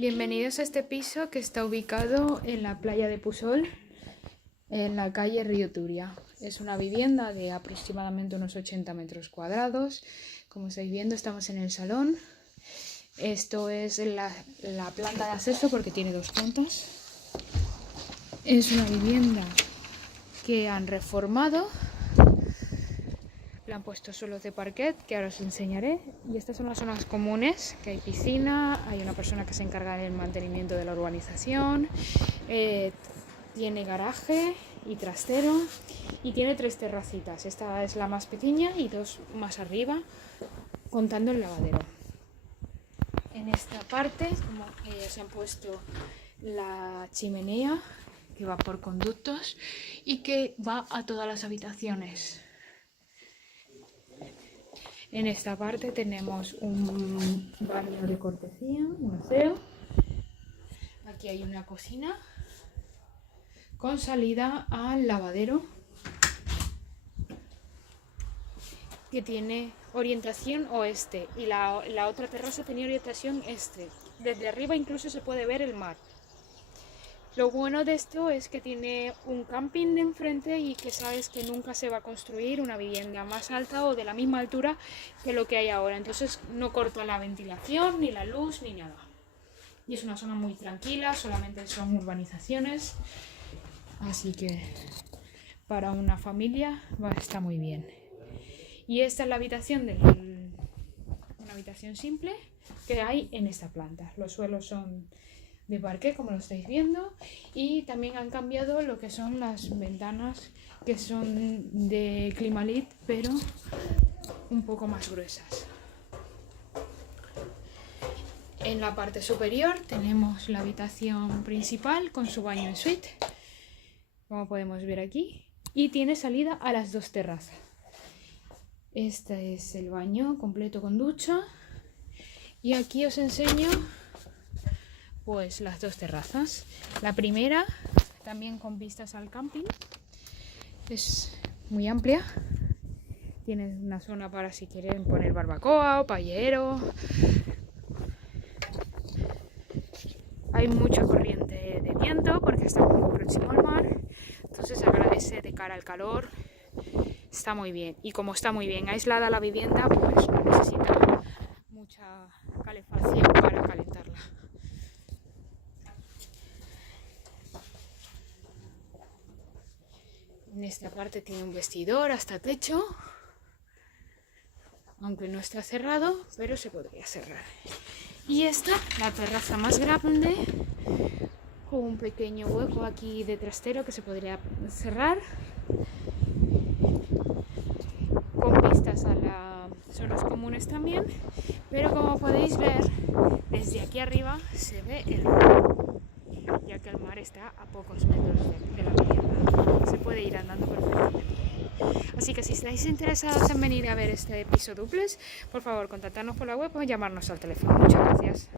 Bienvenidos a este piso que está ubicado en la playa de Pusol, en la calle Río Turia. Es una vivienda de aproximadamente unos 80 metros cuadrados. Como estáis viendo, estamos en el salón. Esto es la planta de acceso porque tiene dos plantas. Es una vivienda que han reformado. Le han puesto suelos de parquet, que ahora os enseñaré. Y estas son las zonas comunes, que hay piscina, hay una persona que se encarga del mantenimiento de la urbanización, tiene garaje y trastero y tiene 3 terracitas. Esta es la más pequeña y 2 más arriba, contando el lavadero. En esta parte, como se han puesto la chimenea, que va por conductos y que va a todas las habitaciones. En esta parte tenemos un baño de cortesía, un aseo. Aquí hay una cocina con salida al lavadero que tiene orientación oeste y la otra terraza tenía orientación este. Desde arriba incluso se puede ver el mar. Lo bueno de esto es que tiene un camping de enfrente y que sabes que nunca se va a construir una vivienda más alta o de la misma altura que lo que hay ahora. Entonces no corta la ventilación, ni la luz, ni nada. Y es una zona muy tranquila, solamente son urbanizaciones. Así que para una familia está muy bien. Y esta es la habitación una habitación simple que hay en esta planta. Los suelos son de parquet, como lo estáis viendo, y también han cambiado lo que son las ventanas, que son de Climalit, pero un poco más gruesas. En la parte superior tenemos la habitación principal con su baño en suite, como podemos ver aquí, y tiene salida a las 2 terrazas. Este es el baño completo con ducha, y aquí os enseño pues las 2 terrazas. La primera también con vistas al camping, es muy amplia, tiene una zona para si quieren poner barbacoa o paellero. Hay mucha corriente de viento porque está muy próximo al mar, entonces agradece de cara al calor. Está muy bien, y como está muy bien aislada la vivienda, pues no necesita mucha calefacción para calentarla. En esta parte tiene un vestidor hasta techo, aunque no está cerrado, pero se podría cerrar. Y esta, la terraza más grande, con un pequeño hueco aquí de trastero que se podría cerrar, con vistas a las zonas comunes también, pero como podéis ver, desde aquí arriba se ve el mar, ya que el mar está a pocos metros de la vivienda. Se puede ir andando perfectamente. Así que si estáis interesados en venir a ver este piso dúplex, por favor contactarnos por la web o llamarnos al teléfono. Muchas gracias.